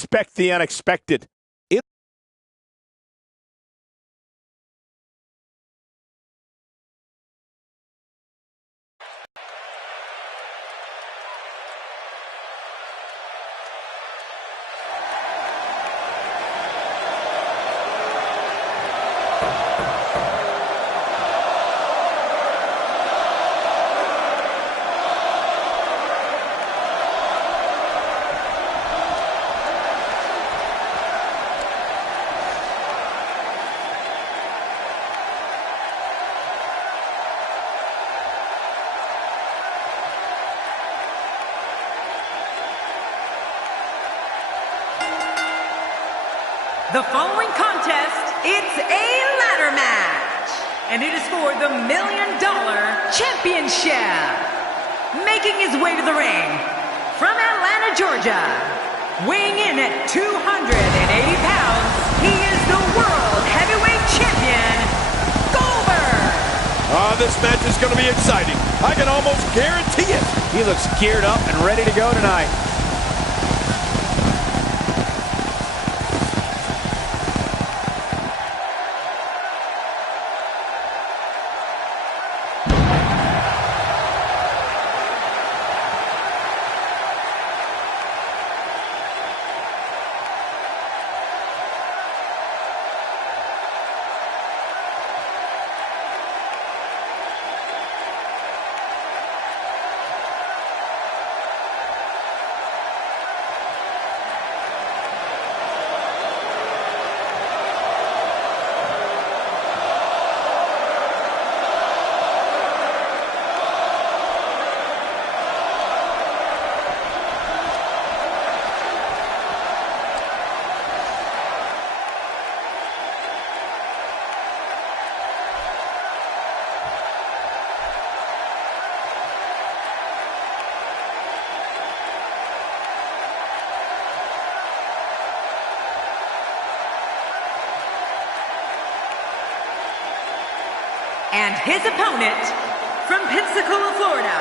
expect the unexpected. The following contest, it's a ladder match, and it is for the $1 Million Championship. Making his way to the ring, from Atlanta, Georgia, weighing in at 280 pounds, he is the World Heavyweight Champion, Goldberg. This match is going to be exciting. I can almost guarantee it. He looks geared up and ready to go tonight. And his opponent, from Pensacola, Florida,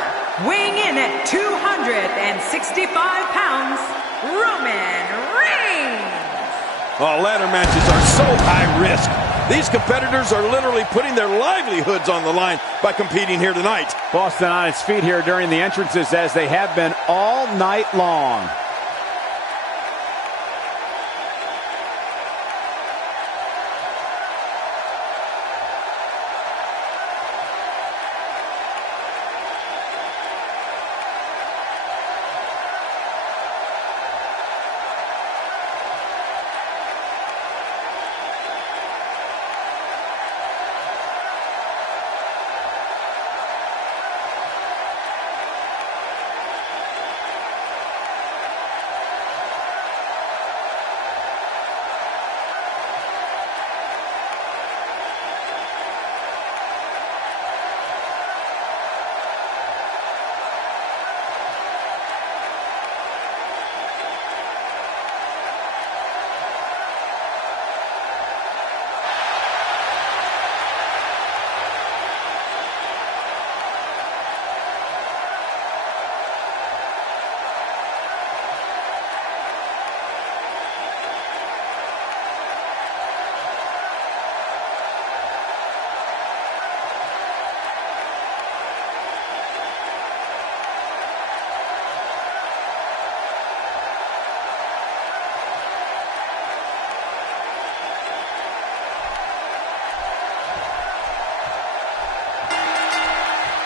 weighing in at 265 pounds, Roman Reigns. Oh, ladder matches are so high risk. These competitors are literally putting their livelihoods on the line by competing here tonight. Boston on its feet here during the entrances, as they have been all night long.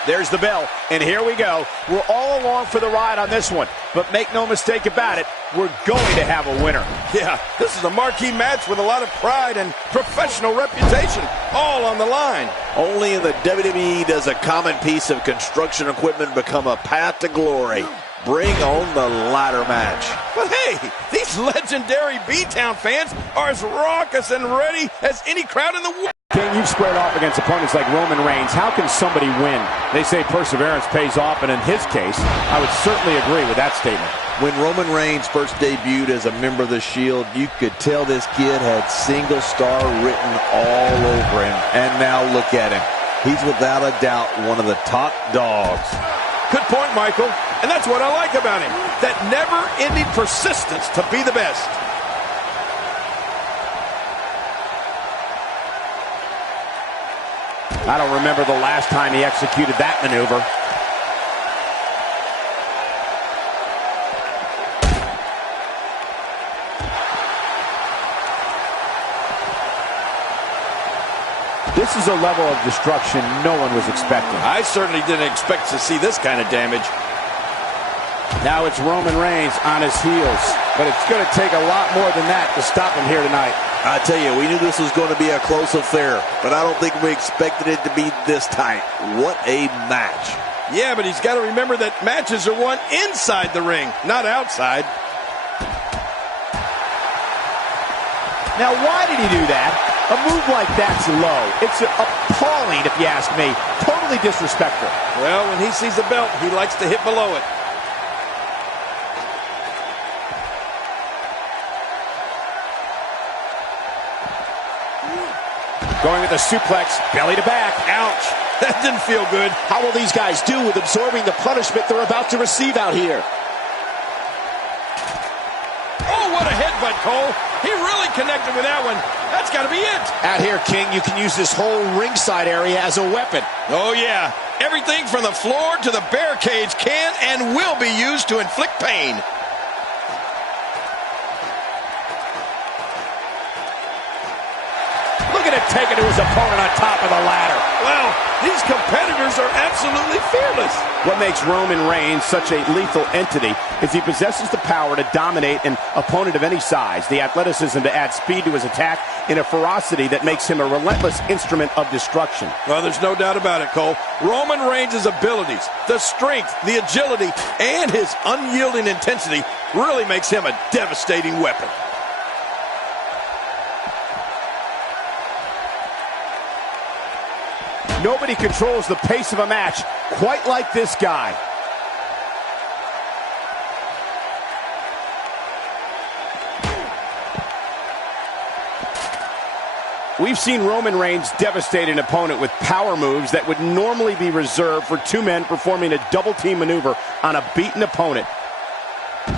There's the bell, and here we go. We're all along for the ride on this one, but make no mistake about it, we're going to have a winner. Yeah, this is a marquee match with a lot of pride and professional reputation, all on the line. Only in the WWE does a common piece of construction equipment become a path to glory. Bring on the ladder match. But hey, these legendary B-Town fans are as raucous and ready as any crowd in the world. King, you've squared off against opponents like Roman Reigns. How can somebody win? They say perseverance pays off, and in his case, I would certainly agree with that statement. When Roman Reigns first debuted as a member of the Shield, you could tell this kid had single star written all over him. And now look at him. He's without a doubt one of the top dogs. Good point, Michael. And that's what I like about him. That never-ending persistence to be the best. I don't remember the last time he executed that maneuver. This is a level of destruction no one was expecting. I certainly didn't expect to see this kind of damage. Now it's Roman Reigns on his heels, but it's going to take a lot more than that to stop him here tonight. I tell you, we knew this was going to be a close affair, but I don't think we expected it to be this tight. What a match. Yeah, but he's got to remember that matches are won inside the ring, not outside. Now, why did he do that? A move like that's low. It's appalling, if you ask me. Totally disrespectful. Well, when he sees the belt, he likes to hit below it. Going with a suplex, belly to back. Ouch. That didn't feel good. How will these guys do with absorbing the punishment they're about to receive out here? Oh, what a headbutt, Cole. He really connected with that one. That's got to be it. Out here, King, you can use this whole ringside area as a weapon. Oh, yeah. Everything from the floor to the barricades can and will be used to inflict pain. Look at it taking to his opponent on top of the ladder. Well, these competitors are absolutely fearless. What makes Roman Reigns such a lethal entity is he possesses the power to dominate an opponent of any size, the athleticism to add speed to his attack, and a ferocity that makes him a relentless instrument of destruction. Well, there's no doubt about it, Cole. Roman Reigns' abilities, the strength, the agility, and his unyielding intensity really makes him a devastating weapon. Nobody controls the pace of a match quite like this guy. We've seen Roman Reigns devastate an opponent with power moves that would normally be reserved for two men performing a double-team maneuver on a beaten opponent.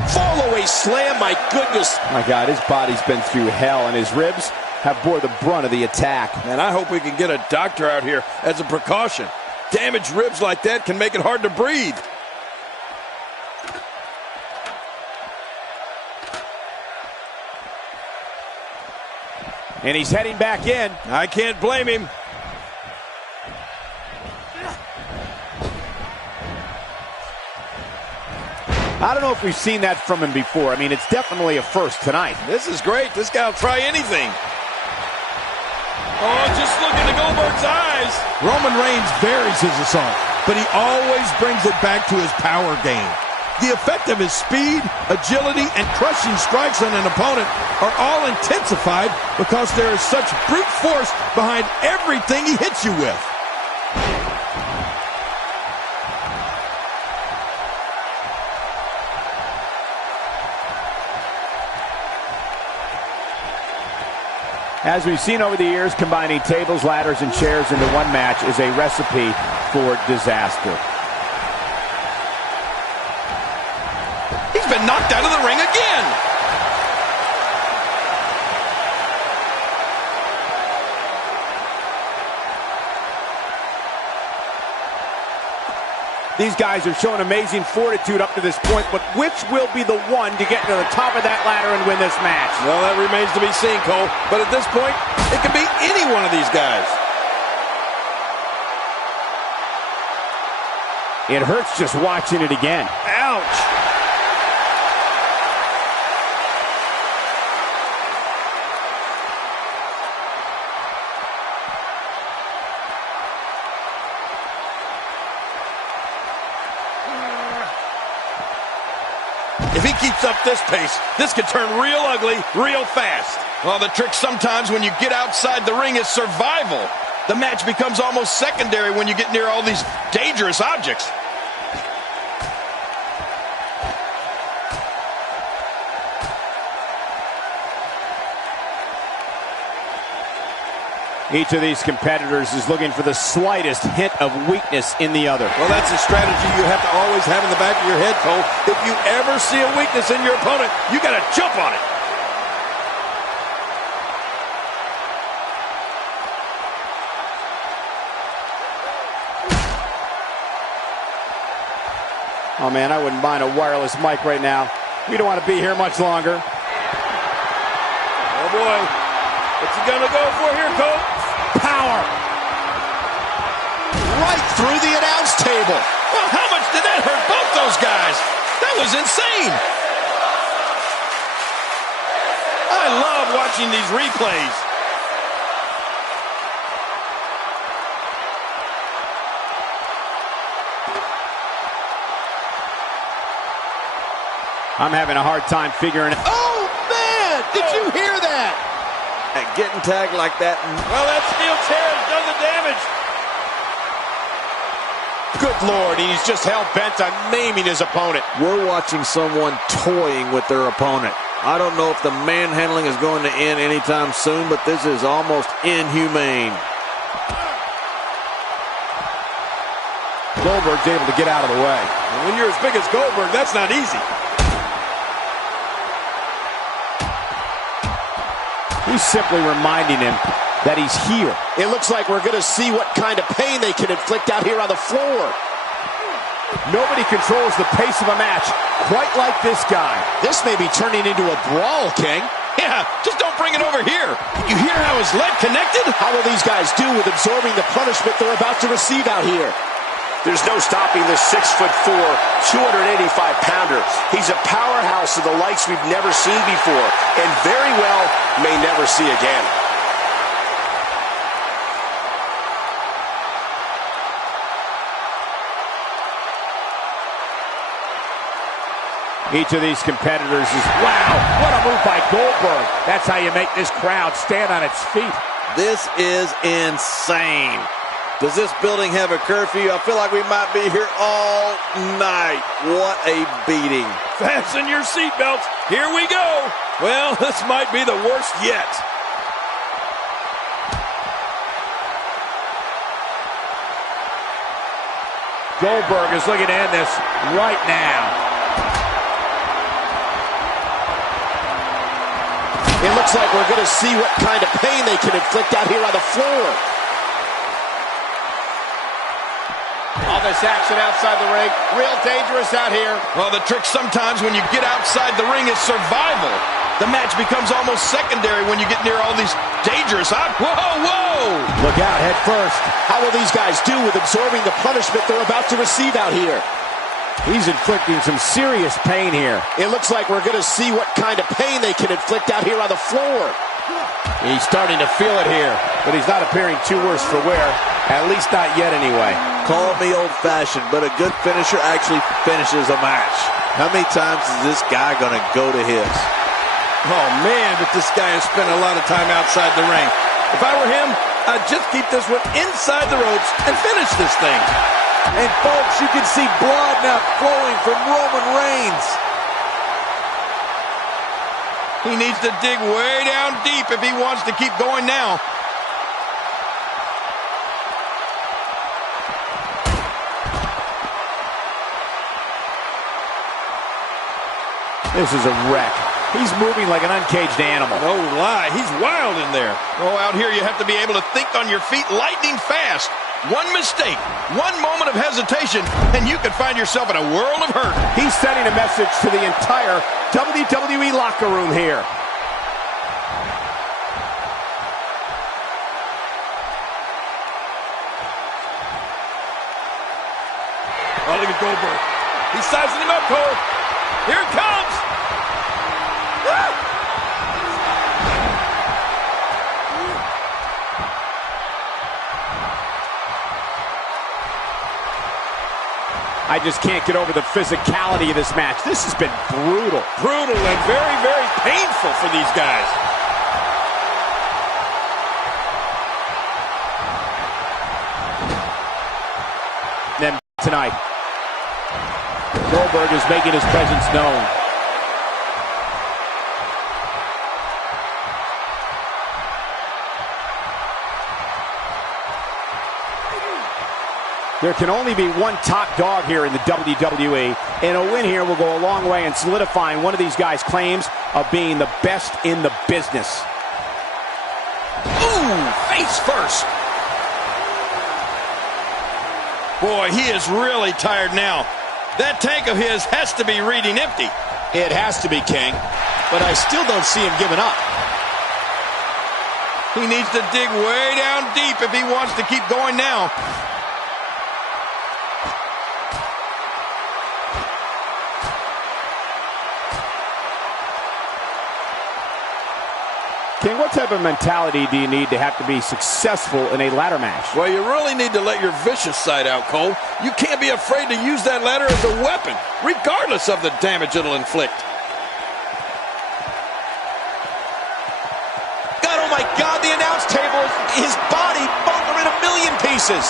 Fall away slam, my goodness. My God, his body's been through hell, and his ribs have bore the brunt of the attack. And I hope we can get a doctor out here as a precaution. Damaged ribs like that can make it hard to breathe. And he's heading back in. I can't blame him. I don't know if we've seen that from him before. I mean, it's definitely a first tonight. This is great. This guy will try anything. Oh, just look into Goldberg's eyes. Roman Reigns varies his assault, but he always brings it back to his power game. The effect of his speed, agility, and crushing strikes on an opponent are all intensified because there is such brute force behind everything he hits you with. As we've seen over the years, combining tables, ladders, and chairs into one match is a recipe for disaster. He's been knocked out of the ring again. These guys are showing amazing fortitude up to this point, but which will be the one to get to the top of that ladder and win this match? Well, that remains to be seen, Cole. But at this point, it could be any one of these guys. It hurts just watching it again. Ouch. If he keeps up this pace, this could turn real ugly real fast. Well, the trick sometimes when you get outside the ring is survival. The match becomes almost secondary when you get near all these dangerous objects. Each of these competitors is looking for the slightest hint of weakness in the other. Well, that's a strategy you have to always have in the back of your head, Cole. If you ever see a weakness in your opponent, you got to jump on it. Oh, man, I wouldn't mind a wireless mic right now. We don't want to be here much longer. Oh, boy. What's he going to go for here, Cole? Power. Right through the announce table. Well, how much did that hurt both those guys? That was insane. I love watching these replays. I'm having a hard time figuring it. Oh, man! Did you hear that? And getting tagged like that. Well, that steel chair has done the damage. Good Lord, he's just hell-bent on maiming his opponent. We're watching someone toying with their opponent. I don't know if the manhandling is going to end anytime soon, but this is almost inhumane. Goldberg's able to get out of the way. And when you're as big as Goldberg, that's not easy. He's simply reminding him that he's here. It looks like we're going to see what kind of pain they can inflict out here on the floor. Nobody controls the pace of a match quite like this guy. This may be turning into a brawl, King. Yeah, just don't bring it over here. You hear how his leg connected? How will these guys do with absorbing the punishment they're about to receive out here? There's no stopping this 6'4", 285-pounder. He's a powerhouse of the likes we've never seen before, and very well may never see again. Each of these competitors is, wow, what a move by Goldberg. That's how you make this crowd stand on its feet. This is insane. Does this building have a curfew? I feel like we might be here all night. What a beating. Fasten your seatbelts. Here we go. Well, this might be the worst yet. Goldberg is looking to end this right now. It looks like we're going to see what kind of pain they can inflict out here on the floor. All this action outside the ring, real dangerous out here. Well, the trick sometimes when you get outside the ring is survival. The match becomes almost secondary when you get near all these dangerous... Whoa! Look out, head first. How will these guys do with absorbing the punishment they're about to receive out here? He's inflicting some serious pain here. It looks like we're going to see what kind of pain they can inflict out here on the floor. He's starting to feel it here, but he's not appearing too worse for wear. At least not yet anyway. Call me old-fashioned, but a good finisher actually finishes a match. How many times is this guy going to go to his? Oh, man, but this guy has spent a lot of time outside the ring. If I were him, I'd just keep this one inside the ropes and finish this thing. And, folks, you can see blood now flowing from Roman Reigns. He needs to dig way down deep if he wants to keep going now. This is a wreck. He's moving like an uncaged animal. No lie, he's wild in there. Oh, out here you have to be able to think on your feet lightning fast. One mistake, one moment of hesitation, and you could find yourself in a world of hurt. He's sending a message to the entire WWE locker room here. Oh, look at Goldberg. He's sizing him up, Cole. Here it comes. Ah! I just can't get over the physicality of this match. This has been brutal. Brutal and very, very painful for these guys. Then tonight, Goldberg is making his presence known. There can only be one top dog here in the WWE, and a win here will go a long way in solidifying one of these guys' claims of being the best in the business. Ooh, face first. Boy, he is really tired now. That tank of his has to be reading empty. It has to be, King, but I still don't see him giving up. He needs to dig way down deep if he wants to keep going now. King, what type of mentality do you need to have to be successful in a ladder match? Well, you really need to let your vicious side out, Cole. You can't be afraid to use that ladder as a weapon, regardless of the damage it'll inflict. God, oh my God, the announce table, his body, both are in a million pieces.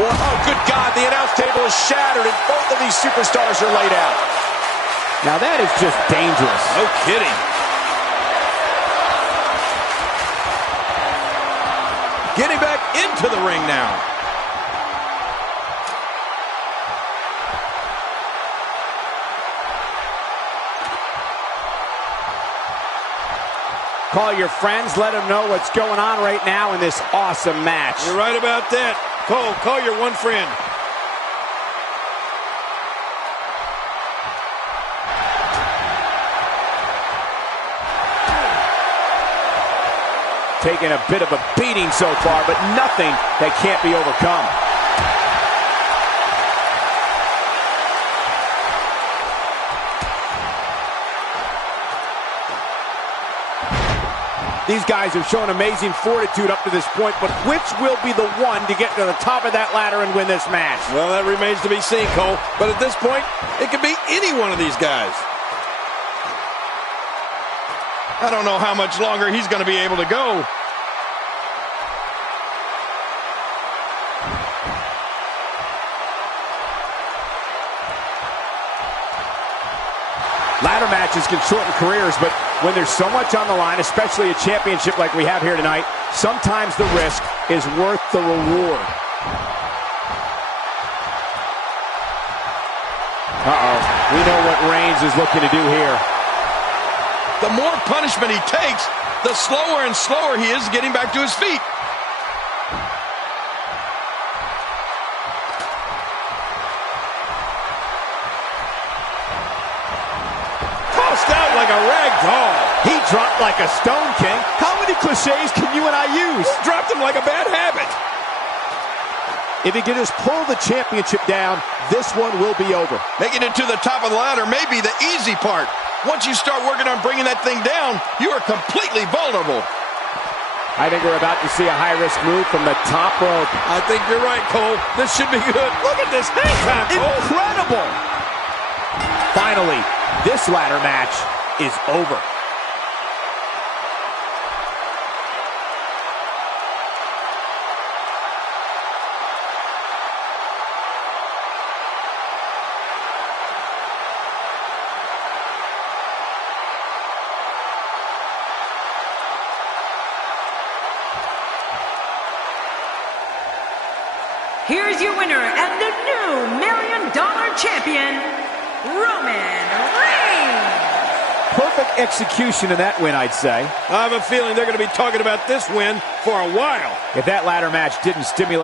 Whoa, oh, good God, the announce table is shattered and both of these superstars are laid out. Now that is just dangerous. No kidding. Getting back into the ring now. Call your friends, let them know what's going on right now in this awesome match. You're right about that. Cole, call your one friend. Taking a bit of a beating so far, but nothing that can't be overcome. These guys have shown amazing fortitude up to this point, but which will be the one to get to the top of that ladder and win this match? Well, that remains to be seen, Cole. But at this point, it could be any one of these guys. I don't know how much longer he's going to be able to go. Ladder matches can shorten careers, but when there's so much on the line, especially a championship like we have here tonight, sometimes the risk is worth the reward. Uh-oh. We know what Reigns is looking to do here. The more punishment he takes, the slower and slower he is getting back to his feet. Tossed out like a rag doll. He dropped like a stone, King. How many cliches can you and I use? Dropped him like a bad habit. If he can just pull the championship down, this one will be over. Making it to the top of the ladder may be the easy part. Once you start working on bringing that thing down, you are completely vulnerable. I think we're about to see a high-risk move from the top rope. I think you're right, Cole. This should be good. Look at this hang time, Cole. Incredible! Finally, this ladder match is over. Here's your winner and the new $1 Million Champion, Roman Reigns. Perfect execution in that win, I'd say. I have a feeling they're going to be talking about this win for a while. If that ladder match didn't stimulate